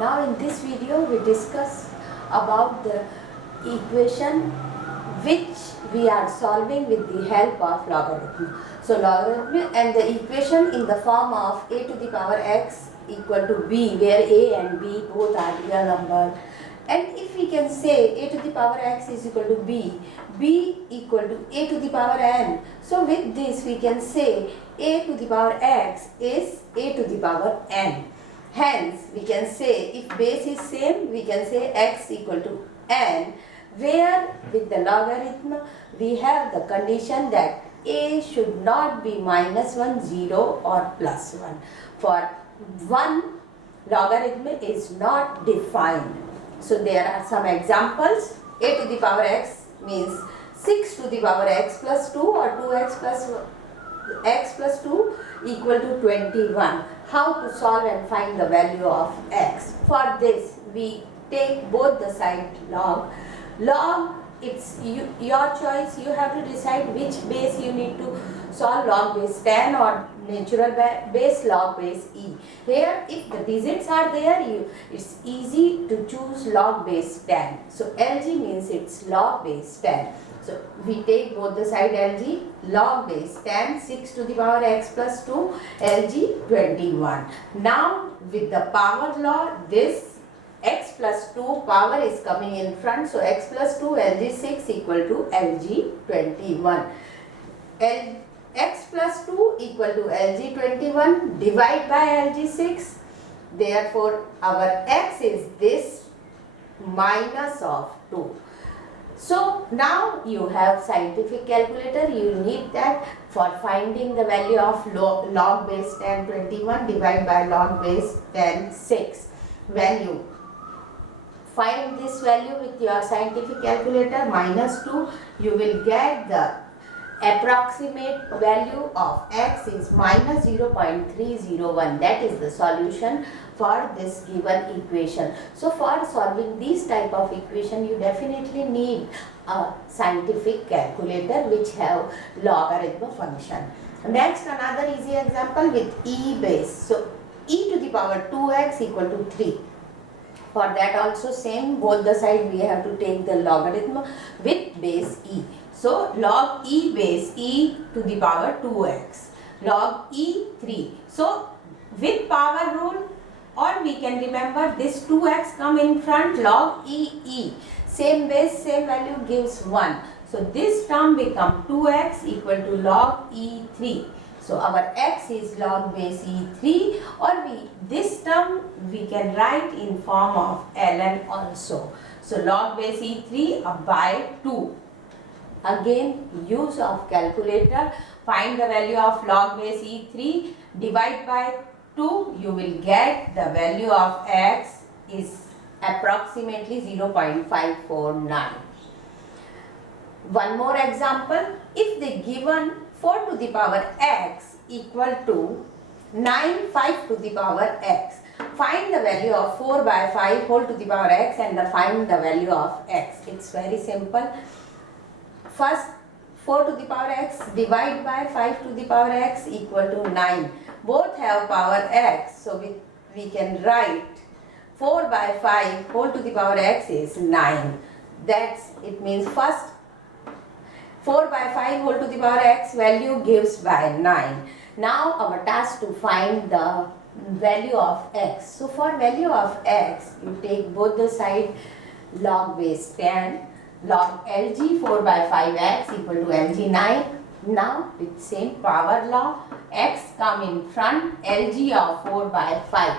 Now in this video we discuss about the equation which we are solving with the help of logarithm. So logarithm and the equation in the form of a to the power x equal to b, where a and b both are real number. And if we can say a to the power x is equal to b, b equal to a to the power n. So with this we can say a to the power x is a to the power n. Hence we can say if base is same, we can say x equal to n, where with the logarithm we have the condition that a should not be -1, 0 or +1. For one, logarithm is not defined. So there are some examples. A to the power x means 6 to the power x plus 2 or 2x plus x plus 2 equal to 21. How to solve and find the value of x? For this we take both the side log. Log, it's your choice. You have to decide which base you need to solve, log base 10 or natural base log base e. Here if the digits are there, it's easy to choose log base 10. So LG means it's log base 10. So we take both the side LG, log base 10, 6 to the power x plus 2, LG 21. Now with the power law, this x plus 2 power is coming in front. So x plus 2 LG 6 equal to LG 21. X plus 2 equal to LG 21, divide by LG 6. Therefore our x is this minus of 2. So now you have scientific calculator. You need that for finding the value of log base 10 21 divided by log base 10 6. When you find this value with your scientific calculator -2, you will get the approximate value of x is -0.301. That is the solution for this given equation. So for solving this type of equation, you definitely need a scientific calculator which have logarithm function. Next, another easy example with e base. So e to the power 2x equal to 3. For that also same, both the side we have to take the logarithm with base e. So log e base e to the power 2x, log e 3. So with power rule, or we can remember this 2x come in front, log e, same base same value gives 1. So this term become 2x equal to log e 3. So our x is log base e3, or this term we can write in form of ln also. So log base e3 by 2. Again, use of calculator, find the value of log base e3, divide by 2, you will get the value of x is approximately 0.549. One more example, if the given 4 to the power x equal to 9 5 to the power x, find the value of 4 by 5 whole to the power x and find the value of x. It's very simple. First, 4 to the power x divide by 5 to the power x equal to 9. Both have power x, so we can write 4 by 5 whole to the power x is 9. That's it, means first 4 by 5 whole to the power x value gives by 9. Now our task to find the value of x. So for value of x, you take both the side log base 10, log LG 4 by 5x equal to LG 9. Now with same power law, x come in front, LG of 4 by 5.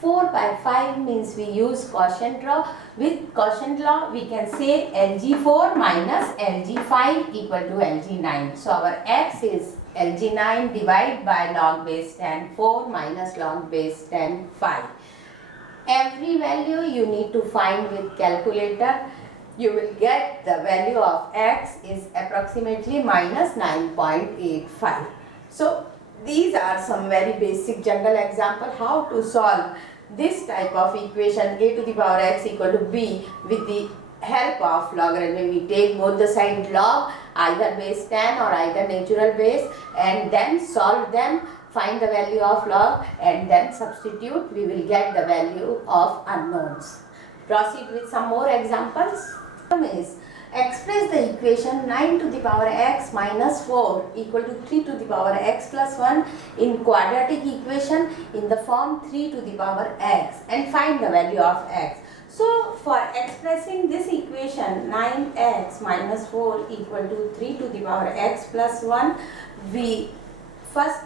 4 by 5 means we use quotient law. With quotient law, we can say LG4 minus LG5 equal to LG9. So our x is LG9 divided by log base 10 4 minus log base 10 5. Every value you need to find with calculator. You will get the value of x is approximately -9.85. So these are some very basic general example how to solve this type of equation a to the power x equal to b with the help of logarithm. We take both the side log, either base 10 or either natural base, and then solve them find the value of log and then substitute, we will get the value of unknowns. Proceed with some more examples. Is express the equation 9 to the power x minus 4 equal to 3 to the power x plus 1 in quadratic equation in the form 3 to the power x and find the value of x. So for expressing this equation 9x minus 4 equal to 3 to the power x plus 1, we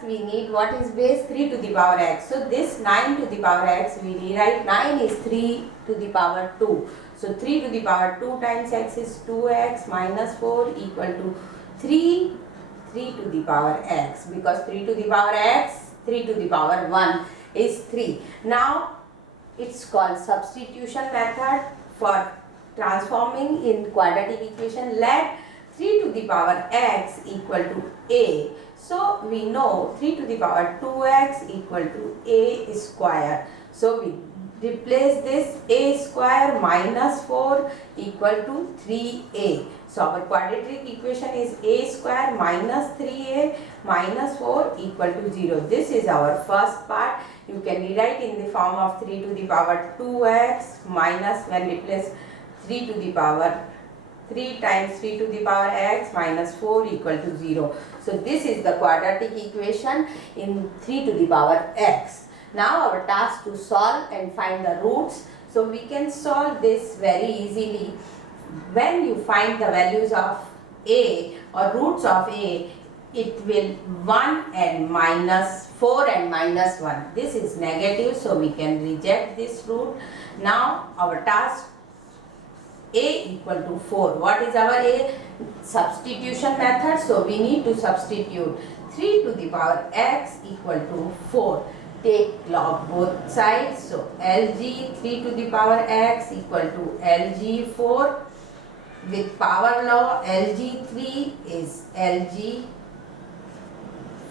need what is base 3 to the power x. So this 9 to the power x, we rewrite 9 is 3 to the power 2. So 3 to the power 2 times x is 2x minus 4 equal to 3 to the power x, because 3 to the power x, 3 to the power 1 is 3. Now it's called substitution method for transforming in quadratic equation. Let 3 to the power x equal to a. So we know 3 to the power 2x equal to a square. So we replace this a square minus 4 equal to 3a. So our quadratic equation is a square minus 3a minus 4 equal to 0. This is our first part. You can rewrite in the form of 3 to the power 2x minus, when replace 3 to the power 3 times 3 to the power x minus 4 equal to 0. So this is the quadratic equation in 3 to the power x. Now our task to solve and find the roots. So we can solve this very easily. When you find the values of a or roots of a, it will 1 and minus 4 and minus 1. This is negative, so we can reject this root. Now our task, a equal to 4. What is our a? Substitution method. So we need to substitute 3 to the power x equal to 4. Take log both sides. So Lg 3 to the power x equal to Lg 4. With power law, Lg3 is Lg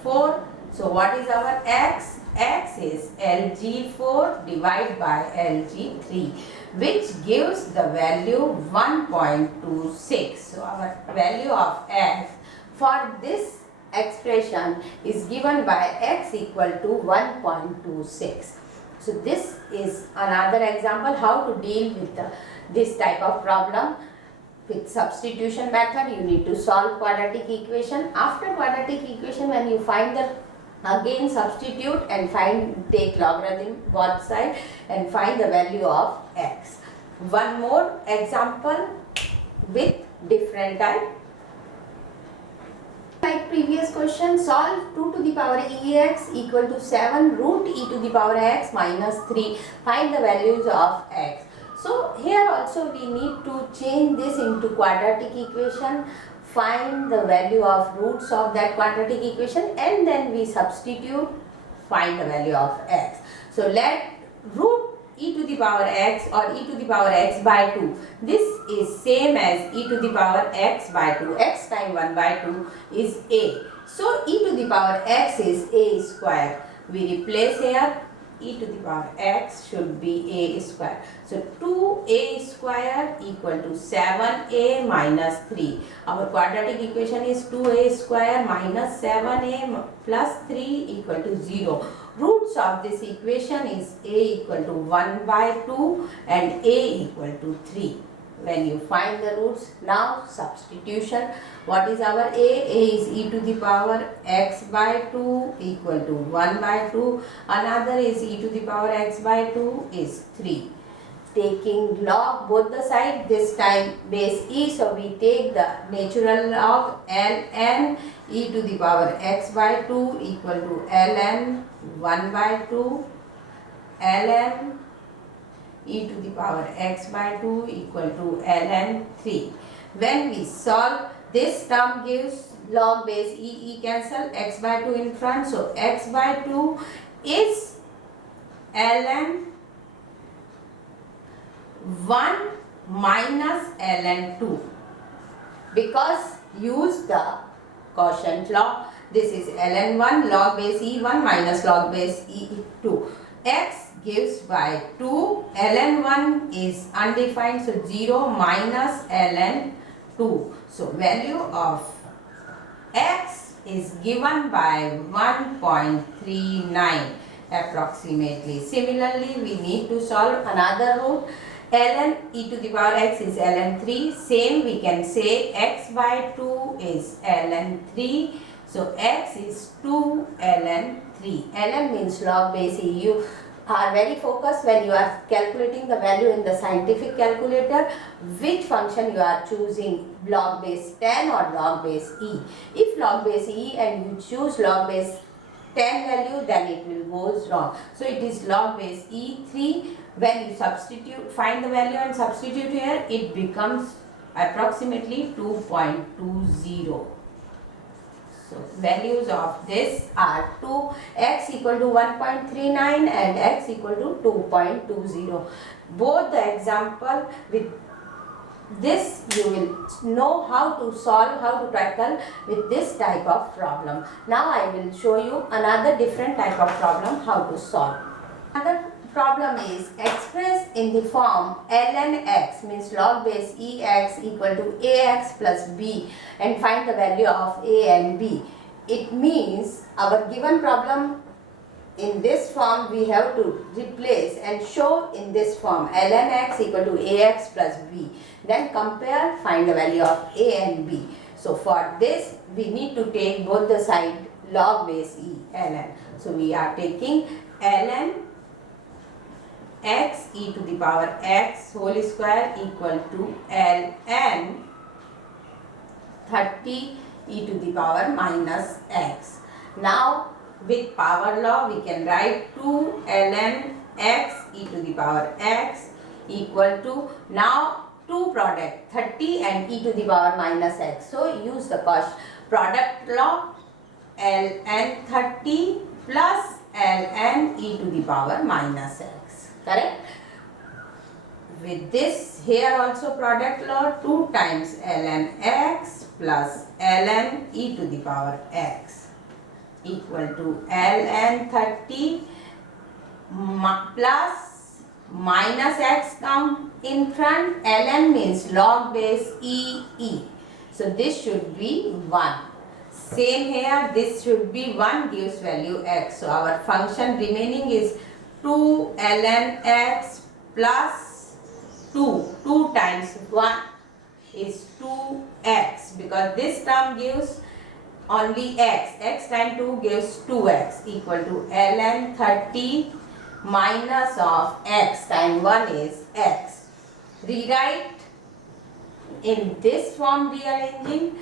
4. So what is our x? X is Lg4 divided by Lg3, which gives the value 1.26. So our value of x for this expression is given by x equal to 1.26. So this is another example how to deal with this type of problem. With substitution method, you need to solve quadratic equation. After quadratic equation, when you find the, again substitute and take logarithm both side and find the value of x. One more example with different type. Like previous question, solve 2 to the power ex equal to 7 root e to the power x minus 3. Find the values of x. So here also we need to change this into quadratic equation, find the value of roots of that quadratic equation, and then we substitute, find the value of x. So let root e to the power x or e to the power x by 2. This is same as e to the power x by 2. X times 1 by 2 is a. So e to the power x is a square. We replace here e to the power x should be a square. So 2a square equal to 7a minus 3. Our quadratic equation is 2a square minus 7a plus 3 equal to 0. Roots of this equation is a equal to 1 by 2 and a equal to 3. When you find the roots, now substitution. What is our a? A is e to the power x by 2 equal to 1 by 2. Another is e to the power x by 2 is 3. Taking log both the side, this time base e, so we take the natural log ln e to the power x by 2 equal to ln 1 by 2 ln e to the power x by 2 equal to ln 3. When we solve, this term gives log base e cancel, x by 2 in front. So x by 2 is ln 1 minus ln 2. Because use the quotient law, this is ln 1 log base e 1 minus log base e 2. X gives by 2, ln 1 is undefined, so 0 minus ln 2. So value of x is given by 1.39 approximately. Similarly, we need to solve another root. Ln e to the power x is ln 3. Same we can say x by 2 is ln 3. So x is 2 ln 3. ln means log base e. You are very focused when you are calculating the value in the scientific calculator, which function you are choosing, log base 10 or log base e. If log base e and you choose log base 10 value, then it will goes wrong. So it is log base e3. When you substitute, find the value and substitute here, it becomes approximately 2.20. So values of this are 2, x equal to 1.39 and x equal to 2.20. Both the example, with this you will know how to solve, how to tackle with this type of problem. Now I will show you another different type of problem how to solve. Another problem is expressed in the form ln x, means log base ex equal to ax plus b, and find the value of a and b. It means our given problem in this form we have to replace and show in this form ln x equal to ax plus b. Then compare, find the value of a and b. So for this we need to take both the side log base e ln. So we are taking ln x e to the power x whole square equal to ln 30 e to the power minus x. Now with power law we can write 2 ln x e to the power x equal to, now 2 product 30 and e to the power minus x. So use the product law, ln 30 plus ln e to the power minus x. Correct? With this here also product law, 2 times ln x plus ln e to the power x equal to ln 30 plus minus x come in front. Ln means log base e. So this should be 1. Same here, this should be 1 gives value x. So our function remaining is 2 ln x plus 2 times 1 is 2x, because this term gives only x times 2 gives 2x equal to ln 30 minus of x times 1 is x. Rewrite in this form, rearranging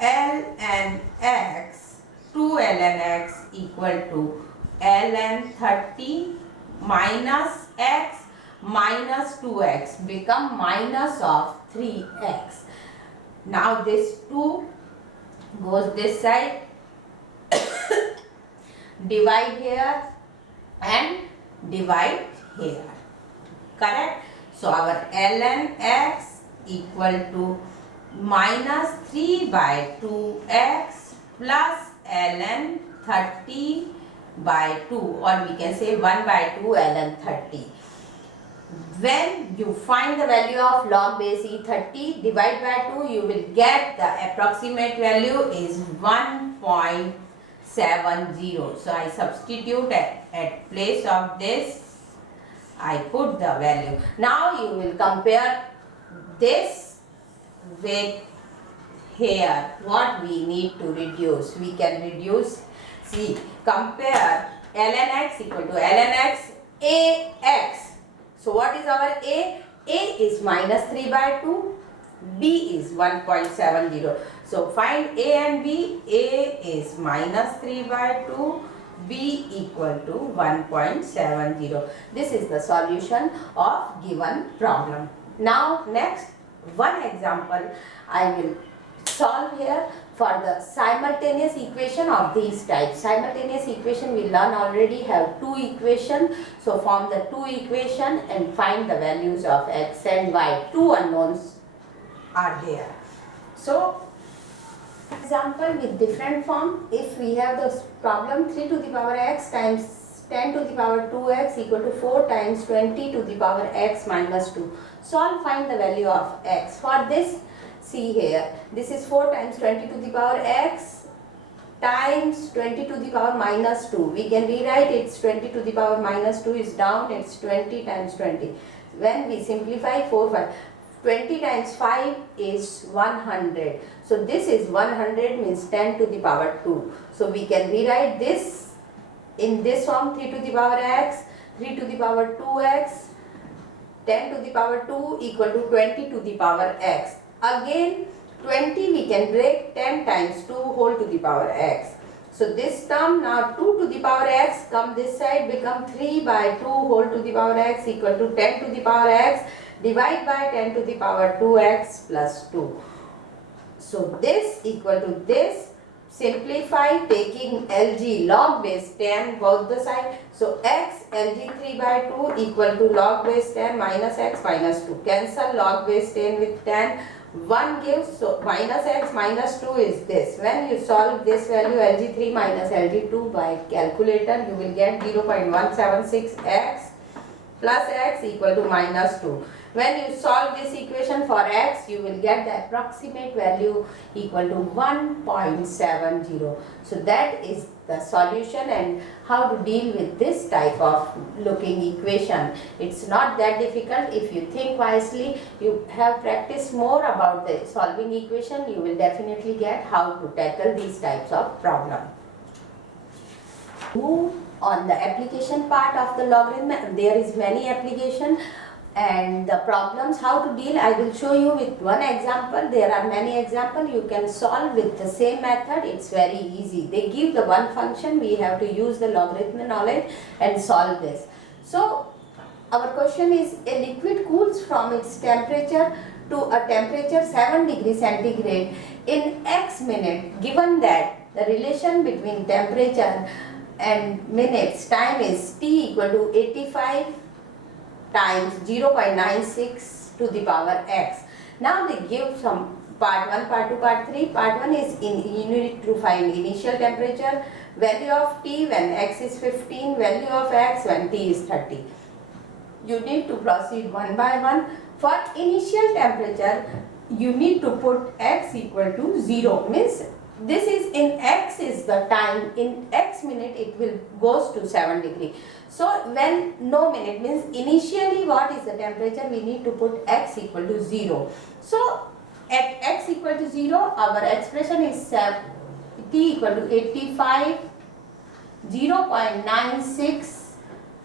ln x, 2 ln x equal to ln 30 minus x minus 2x become minus of 3x. Now this 2 goes this side, divide here and divide here. Correct? So our ln x equal to minus 3 by 2x plus ln 30 by 2, or we can say 1 by 2 ln 30. When you find the value of log base e 30, divide by 2, you will get the approximate value is 1.70. So I substitute at place of this, I put the value. Now you will compare this with here. What we need to reduce? We can reduce, see, compare ln x equal to ln x ax. So what is our a? A is minus 3 by 2, b is 1.70. So find a and b. A is minus 3 by 2, b equal to 1.70. This is the solution of given problem. Now next, one example I will solve here for the simultaneous equation of these types. Simultaneous equation we learn already, have 2 equations. So form the 2 equation and find the values of x and y. 2 unknowns are here. So example with different form, if we have the problem 3 to the power x times 10 to the power 2x equal to 4 times 20 to the power x minus 2. Solve, find the value of x. For this, see here, this is 4 times 20 to the power x times 20 to the power minus 2. We can rewrite it's 20 to the power minus 2 is down, it's 20 times 20. When we simplify 4, 5, 20 times 5 is 100. So this is 100 means 10 to the power 2. So we can rewrite this in this form, 3 to the power x, 3 to the power 2x, 10 to the power 2 equal to 20 to the power x. Again 20 we can break, 10 times 2 whole to the power x. So this term now 2 to the power x come this side, become 3 by 2 whole to the power x equal to 10 to the power x, divide by 10 to the power 2x plus 2. So this equal to this, simplify taking LG log base 10 both the side. So x LG 3 by 2 equal to log base 10 minus x minus 2. Cancel log base 10 with 10. 1 gives, so minus x minus 2 is this. When you solve this value LG3 minus LG2 by calculator, you will get 0.176x plus x equal to minus 2. When you solve this equation for x, you will get the approximate value equal to 1.70. So that is the solution and how to deal with this type of looking equation. It's not that difficult. If you think wisely, you have practiced more about the solving equation, you will definitely get how to tackle these types of problem. Move on the application part of the logarithm. There is many application and the problems how to deal. I will show you with one example. There are many examples you can solve with the same method. It's very easy. They give the one function, we have to use the logarithm knowledge and solve this. So our question is, a liquid cools from its temperature to a temperature 7 degrees centigrade in x minute. Given that the relation between temperature and minutes time is t equal to 85 times 0.96 to the power x. Now they give some part 1, part 2, part 3. Part 1 is you need to find initial temperature, value of t when x is 15, value of x when t is 30. You need to proceed one by one. For initial temperature, you need to put x equal to 0, means this is in x is the time, in x minute it will goes to 7 degree. So when no minute means initially what is the temperature, we need to put x equal to 0. So at x equal to 0, our expression is t equal to 85, 0.96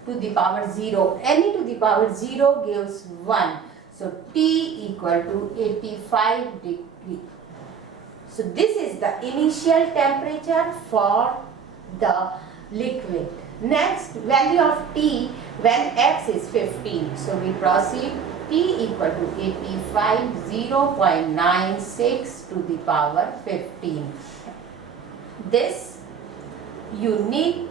to the power 0. Any to the power 0 gives 1. So t equal to 85 degree. So this is the initial temperature for the liquid. Next, value of t when x is 15. So we proceed, t equal to 85, 0.96 to the power 15. This you need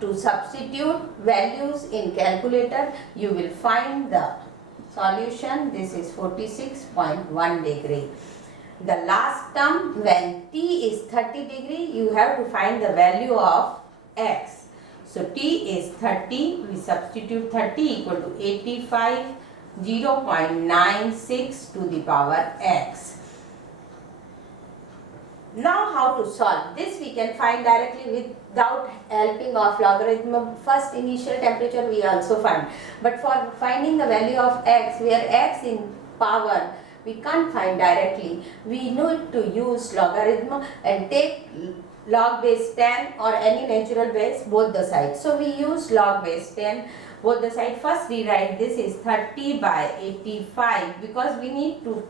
to substitute values in calculator. You will find the solution. This is 46.1 degree. The last term, when t is 30 degree, you have to find the value of x. So t is 30, we substitute 30 equal to 85, 0.96 to the power x. Now how to solve this? We can find directly without helping of logarithm. First initial temperature we also find, but for finding the value of x, where x in power we can't find directly, we need to use logarithm and take log base 10 or any natural base both the sides. So we use log base 10 both the side. First rewrite this is 30 by 85 because we need to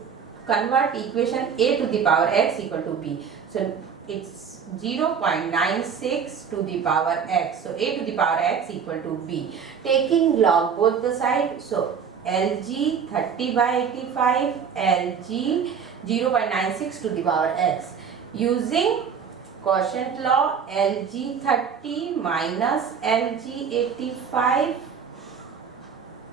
convert equation a to the power x equal to b. So it's 0.96 to the power x. So a to the power x equal to b. Taking log both the sides. So LG 30 by 85, LG 0.96 to the power x. Using quotient law, LG 30 minus LG 85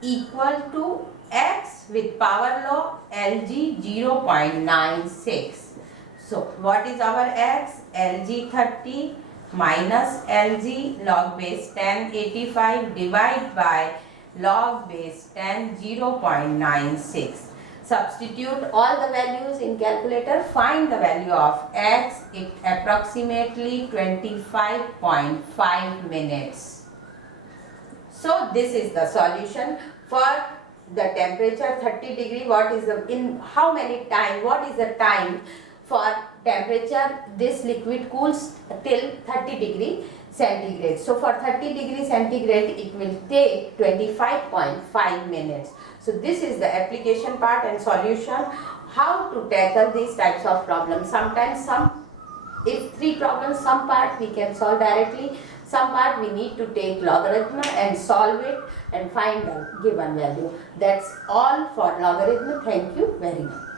equal to x with power law LG 0.96. So what is our x? LG 30 minus LG log base 10 85 divided by log base 10 0.96. Substitute all the values in calculator. Find the value of x. It approximately 25.5 minutes. So this is the solution for the temperature 30 degree. What is the, in how many time, what is the time for temperature this liquid cools till 30 degree centigrade. So for 30 degree centigrade it will take 25.5 minutes. So this is the application part and solution, how to tackle these types of problems. Sometimes if 3 problems, some part we can solve directly, some part we need to take logarithm and solve it and find the given value. That's all for logarithm. Thank you very much.